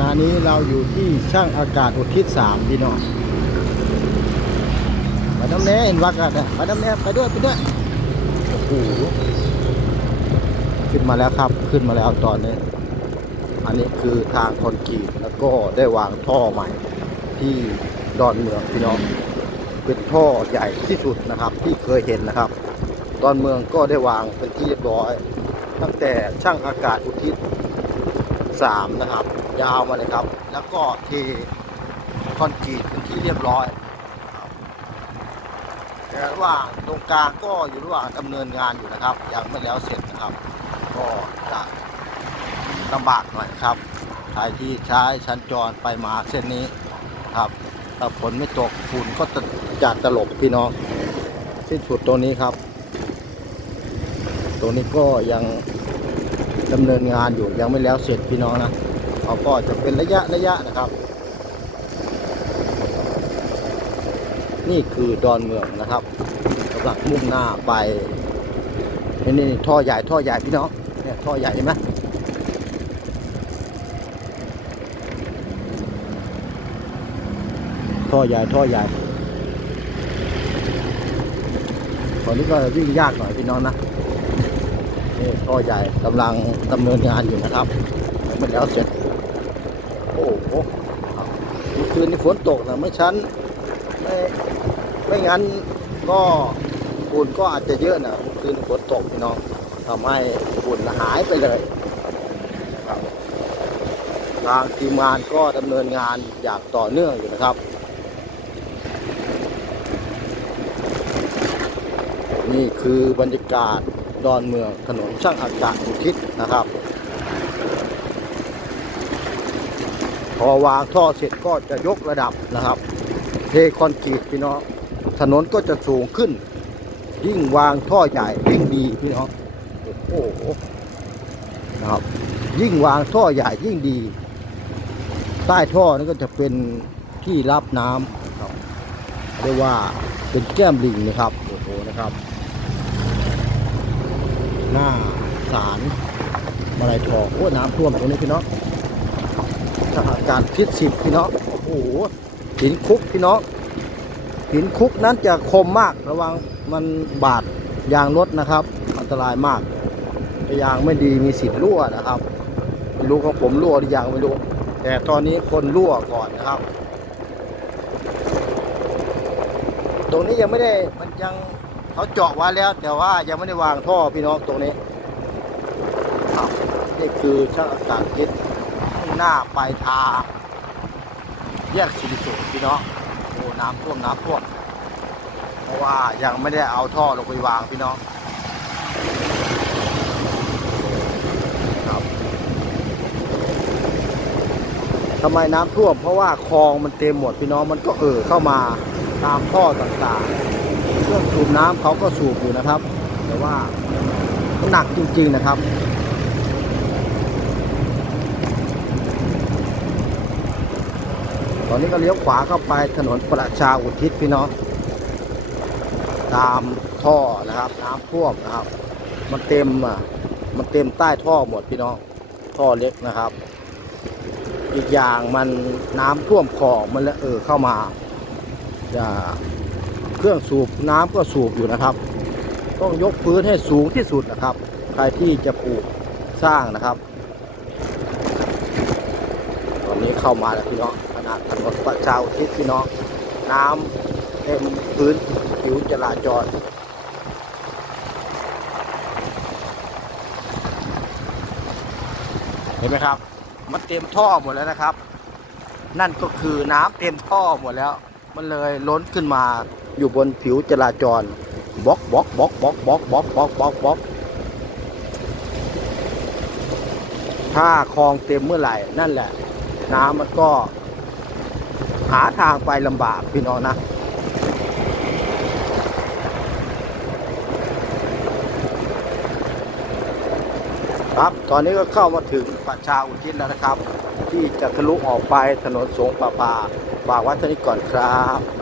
ณะนี้เราอยู่ที่ช่างอากาศอุทิศสามพี่น้องไปน้ำแน่เห็นวักกันไปน้ำแน่ไปด้วยไปด้วยโอ้โหขึ้นมาแล้วครับขึ้นมาแล้วตอนนี้ อันนี้คือทางคอนกรีตแล้วก็ได้วางท่อใหม่ ที่ดอนเมืองพี่น้องเป็นท่อใหญ่ที่สุดนะครับ ที่เคยเห็นนะครับ ดอนเมืองก็ได้วางเป็นที่เรียบร้อย ตั้งแต่ช่างอากาศอุทิศ สามนะครับ ยาวมาเลยครับ แล้วก็เทคอนกรีตเป็นที่เรียบร้อยครับแต่ระหว่างตรงกลางก็อยู่ระหว่างดำเนินงานอยู่นะครับ ยังไม่แล้วเสร็จนะครับ ก็จะลำบากหน่อยครับใครที่ใช้ชันจรไปมาเส้นนี้ครับถ้าฝนไม่ตกฝุ่นก็จะตลบพี่น้องสิ้นสุดตัวนี้ครับ ตัวนี้ก็ยัง ดำเนินงานอยู่ยังไม่แล้วเสร็จพี่น้องนะเขาก็จะเป็นระยะระยะนะครับ นี่คือดอนเมืองนะครับกำลังมุ่งหน้าไปนี่นี่ท่อใหญ่ท่อใหญ่พี่น้องเนี่ยท่อใหญ่เห็นไหมท่อใหญ่ท่อใหญ่ตอนนี้ก็วิ่งยากหน่อยพี่น้องนะ นี่ท่อใหญ่กำลังดำเนินงานอยู่นะครับยังไม่แล้วเสร็จ โอ้โหคืนนี้ฝนตกนะไม่ชั้นไม่ไม่งั้นก็ฝุ่นก็อาจจะเยอะนะคืนฝนตกพี่น้องทำให้ฝุ่นหายไปเลยทางทีมงานก็ดำเนินงานอย่างต่อเนื่องอยู่นะครับ นี่คือบรรยากาศ ดอนเมืองถนนช่างอากาศอุทิศนะครับ พอวางท่อเสร็จก็จะยกระดับนะครับ เทคอนกรีตพี่น้องถนนก็จะสูงขึ้น ยิ่งวางท่อใหญ่ยิ่งดีพี่น้องโอ้โหนะครับยิ่งวางท่อใหญ่ยิ่งดี ใต้ท่อนี่ก็จะเป็นที่รับน้ำนะครับเรียกว่าเป็นแก้มลิงนะครับโอ้โหนะครับ หน้าศาลมาลายทองโอ้น้ำท่วมตรงนี้พี่น้องสถานการณ์พิษสิบพี่น้องโอ้โหหินคุกพี่น้องหินคุกนั้นจะคมมากระวังมันบาดยางรถนะครับ อันตรายมากยางไม่ดีมีสิทธิ์รั่วนะครับไม่รู้ของผมรั่วหรือยังไม่รู้ แต่ตอนนี้คนรั่วก่อนนะครับ ตรงนี้ยังไม่ได้มันยัง เขาเจาะไว้แล้ว แต่ว่ายังไม่ได้วางท่อพี่น้องตรงนี้นี่คือช่างอากาศพิษมุ่งหน้าไปทาแยกสิริสุพี่น้องโอ้น้ำท่วมน้ำท่วมเพราะว่ายังไม่ได้เอาท่อลงไปวางพี่น้องครับทำไมน้ำท่วม เพราะว่าคลองมันเต็มหมดพี่น้องมันก็เอ่อเข้ามาตามท่อต่างๆ เครื่องสูบน้ำเขาก็สูบอยู่นะครับ แต่ว่ามันหนักจริง ๆนะครับตอนนี้ก็เลี้ยวขวาเข้าไปถนนประชาอุทิศพี่น้องตามท่อนะครับน้ำท่วมนะครับ มันเต็มอะมันเต็มใต้ท่อหมดพี่น้องท่อเล็กนะครับ อีกอย่างมันน้ำท่วมคลองมันลยเออเข้ามาจะ เครื่องสูบน้ำก็สูบอยู่นะครับ ต้องยกพื้นให้สูงที่สุดนะครับ ใครที่จะปลูกสร้างนะครับ ตอนนี้เข้ามาแล้วพี่น้องขนาดถนนประชาอุทิศพี่น้องน้ำเต็มพื้นผิวจราจรเห็นไหมครับ มันเต็มท่อหมดแล้วนะครับ นั่นก็คือน้ำเต็มท่อหมดแล้ว มันเลยล้นขึ้นมา อยู่บนผิวจราจรบล็อกบล็อกบล็อกบล็อกบล็อกบล็อกบล็อกบล็อกบล็อกถ้าคลองเต็มเมื่อไหร่นั่นแหละ น้ำมันก็ หาทางไปลำบากพี่น้องนะครับตอนนี้ก็เข้ามาถึงประชาอุทิศแล้วนะครับ ที่จะทะลุออกไปถนนสงประปาฝากวัดท่านี้ก่อนครับ